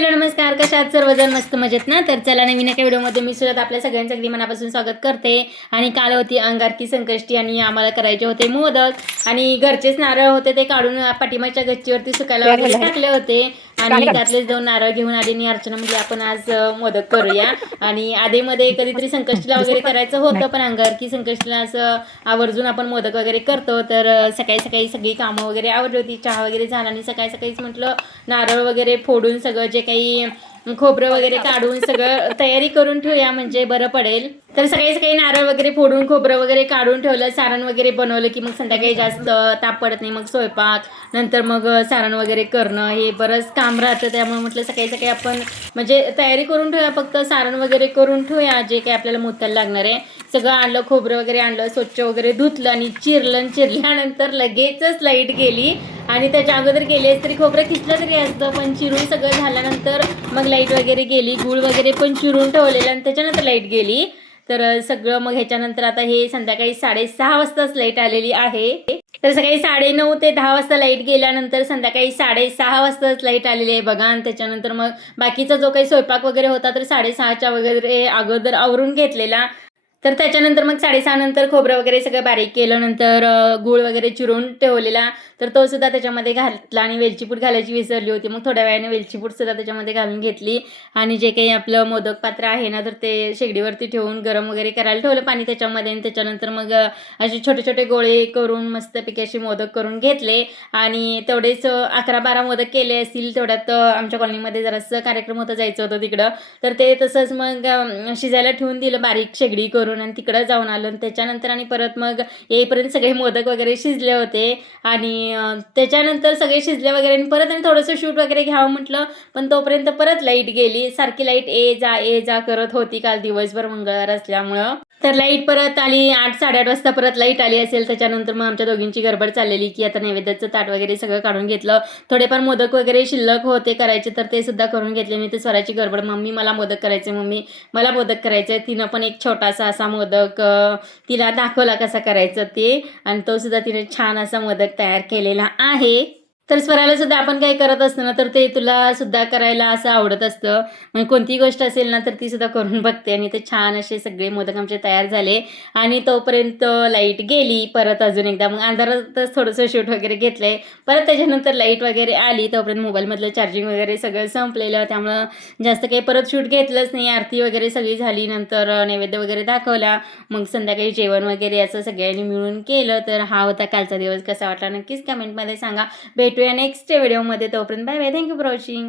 Hello नमस्कार, कशा आहात सर्वजण? मस्त मजेत ना? तर चला नवीन एका व्हिडिओमध्ये मी सुरत आपल्या सगळ्यांचं अगदी मनापासून स्वागत करते. आणि काल होती अंगारकी संकष्टी आणि आम्हाला करायचे होते मोदक आणि घरचेच नारळ होते ते काढून पाठीमागच्या गच्चीवरती सुकायला वगैरे टाकले होते आणि त्यातलेच 2 नारळ घेऊन आधीनी अर्चना म्हणजे आपण आज मोदक करूया. आणि आधीमध्ये कधीतरी संकष्टीला वगैरे करायचं होतं, पण अंगारकी संकष्टीला असं आवर्जून आपण मोदक वगैरे करतो. तर सकाळी सकाळी सगळी कामं वगैरे आवडली होती, चहा वगैरे झाला आणि सकाळी सकाळीच म्हटलं नारळ वगैरे फोडून सगळं जे काही खोबरं वगैरे काढून सगळं तयारी करून ठेवूया म्हणजे बरं पडेल. तर सकाळी सकाळी नारळ वगैरे फोडून खोबरं वगैरे काढून ठेवलं, सारण वगैरे बनवलं की मग संध्याकाळी जास्त ताप पडत नाही. मग स्वयंपाक नंतर मग सारण वगैरे करणं हे बरंच काम राहतं, त्यामुळे म्हटलं सकाळी सकाळी आपण म्हणजे तयारी करून ठेवूया, फक्त सारण वगैरे करून ठेवूया जे काही आपल्याला मोदकाला लागणार आहे. सगळं आणलं, खोबरं वगैरे आणलं, स्वच्छ वगैरे धुतलं आणि चिरल्यानंतर लगेचच लाईट गेली. आणि त्याच्या अगोदर गेले तरी खोबरं किसलं तरी असतं, पण चिरून सगळं झाल्यानंतर मग लाईट वगैरे गेली. गूळ वगैरे पण चिरून ठेवलेलं आणि त्याच्यानंतर लाईट गेली. तर सगळं मग ह्याच्यानंतर आता हे संध्याकाळी 6:30 वाजताच लाईट आलेली आहे. तर सकाळी 9:30 ते 10 वाजता लाईट गेल्यानंतर संध्याकाळी 6:30 वाजताच लाईट आलेली आहे बघा. आणि त्याच्यानंतर मग बाकीचा जो काही स्वयंपाक वगैरे होता तर 6:30च्या वगैरे अगोदर आवरून घेतलेला. तर त्याच्यानंतर मग 6:30 नंतर खोबरं वगैरे सगळं बारीक केलं, नंतर गूळ वगैरे चिरून ठेवलेला तर तो सुद्धा त्याच्यामध्ये घातला आणि वेलची पूड घालायची विसरली होती. मग थोड्या वेळाने वेलची पूड सुद्धा त्याच्यामध्ये घालून घेतली. आणि जे काही आपलं मोदक पात्र आहे ना तर ते शेगडीवरती ठेवून गरम वगैरे करायला ठेवलं पाणी त्याच्यामध्ये. आणि त्याच्यानंतर मग असे छोटे छोटे गोळे करून मस्तपैकी असे मोदक करून घेतले. आणि तेवढेच 11-12 मोदक केले असतील. तेवढ्यात आमच्या कॉलनीमध्ये जरासं कार्यक्रम होतं, जायचं होतं तिकडं. तर ते तसंच मग शिजायला ठेवून दिलं बारीक शेगडी करून आणि तिकडं जाऊन आलं. आणि त्याच्यानंतर आणि परत मग येईपर्यंत सगळे मोदक वगैरे शिजले होते. आणि त्याच्यानंतर सगळे शिजले वगैरे आणि परत आणि थोडंसं शूट वगैरे घ्यावं म्हटलं, पण तोपर्यंत परत लाईट गेली. सारखी लाईट ये जा करत होती काल दिवसभर मंगळवार असल्यामुळं. तर लाईट परत आली 8-8:30 वाजता परत लाईट आली असेल. त्याच्यानंतर मग आमच्या दोघींची गडबड चाललेली की आता नैवेद्याचं ताट वगैरे सगळं काढून घेतलं. थोडेफार मोदक वगैरे शिल्लक होते करायचे तर ते सुद्धा करून घेतले. मी ते स्वराची गडबड, मम्मी मला मोदक करायचे, मम्मी मला मोदक करायचे. तिनं पण एक छोटासा असा मोदक तिला दाखवला कसा करायचं ते, आणि तो सुद्धा तिने छान असा मोदक तयार केलेला आहे. तर स्वराला सुद्धा आपण काही करत असतो ना तर ते तुला सुद्धा करायला असं आवडत असतं. म्हणजे कोणतीही गोष्ट असेल ना तर ती सुद्धा करून बघते. आणि ते छान असे सगळे मोदक आमचे तयार झाले. आणि तोपर्यंत लाईट गेली परत अजून एकदा. मग अंधारातच थोडंसं शूट वगैरे घेतलंय. परत त्याच्यानंतर लाईट वगैरे आली, तोपर्यंत मोबाईलमधलं चार्जिंग वगैरे सगळं संपलेलं, त्यामुळं जास्त काही परत शूट घेतलंच नाही. आरती वगैरे सगळी झाली, नंतर नैवेद्य वगैरे दाखवला. मग संध्याकाळी जेवण वगैरे असं सगळ्यांनी मिळून केलं. तर हा होता कालचा दिवस. कसा वाटला नक्कीच कमेंटमध्ये सांगा. भेटूया नेक्स्ट व्हिडिओमध्ये. तोपर्यंत bye bye. Thank you for watching.